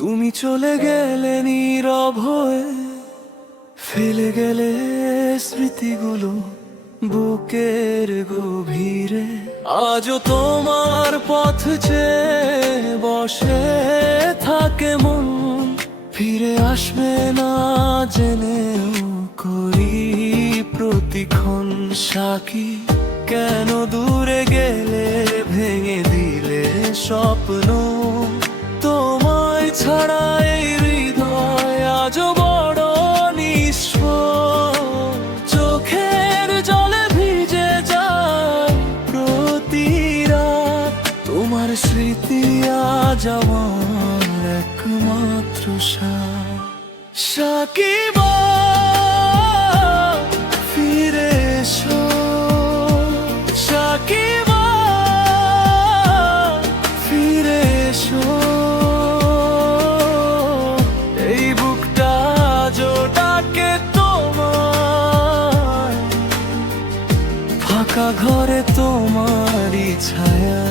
তুমি চলে গেলে নীরব হয়ে, ফেলে গেলে স্মৃতিগুলো বুকের গভীরে। আজও তোমার পথ চেয়ে বসে থাকে মন, ফিরে আসবে না জেনেও করি প্রতিক্ষণ সাক্ষী। কেন দূরে গেলে ভেঙে দিলে স্বপ্ন, তোমায় ছাড়া এই হৃদয় আজও বড় নিঃস্ব। চোখের জলে ভিজে যায় প্রতি রাত, তোমার স্মৃতি আজ আমার একমাত্র সাকিবা, ফিরে এসো সাকিবা, ফিরে এসো। এই বুকটা আজও ডাকে তোমায়, ফাঁকা ঘরে তোমারই ছায়া।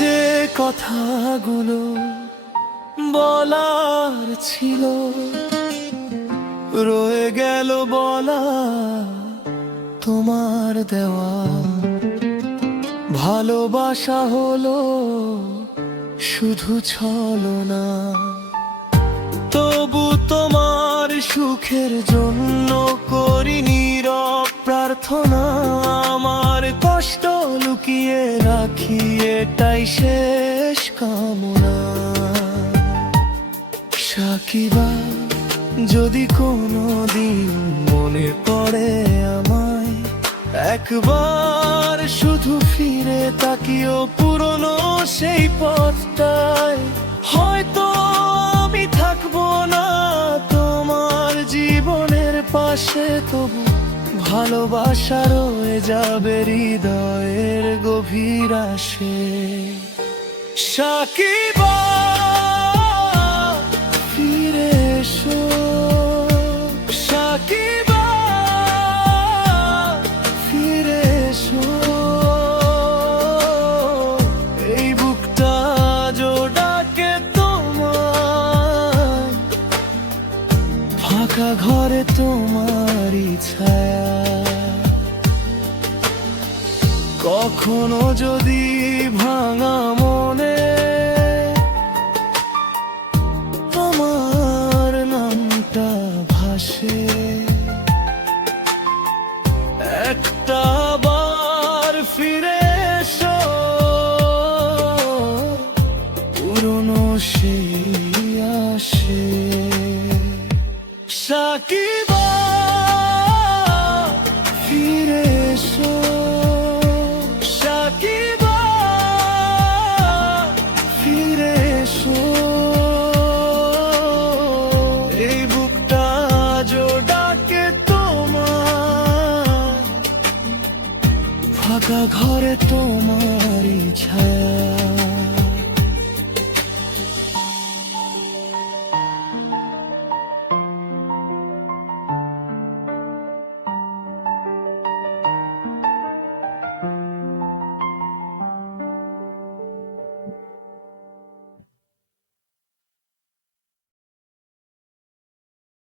যে কথাগুলো বলার ছিল রয়ে গেল বলা, তোমার দেওয়া ভালোবাসা হলো শুধু ছলনা। তবু তোমার সুখের জন্য করি নীরব প্রার্থনা। আমার কষ্ট লুকিয়ে রাখি, এটাই শেষ কামনা। সাকিবা, যদি কোনো দিন মনে পড়ে আমায়, একবার শুধু ফিরে তাকিও পুরনো সেই পথটায়। হয়তো আমি থাকবো না তোমার জীবনের পাশে, তবু ভালোবাসা রয়ে যাবে হৃদয়ের গভীর আসে। সাকিবা, ফিরে এসো সাকিবা, ফিরে এসো। এই বুকটা আজও ডাকে তোমায়, ফাঁকা ঘরে তোমারই ছায়া। কখনো যদি ভাঙা মনে আমার নামটা ভাসে, একটা বার ফিরে এসো পুরনো সেই আসে। সাকিবা, ফিরে এসো সাকিবা, ফিরে এসো। এই বুকটা আজও ডাকে তোমায়, ফাঁকা ঘরে তোমারই ছায়া।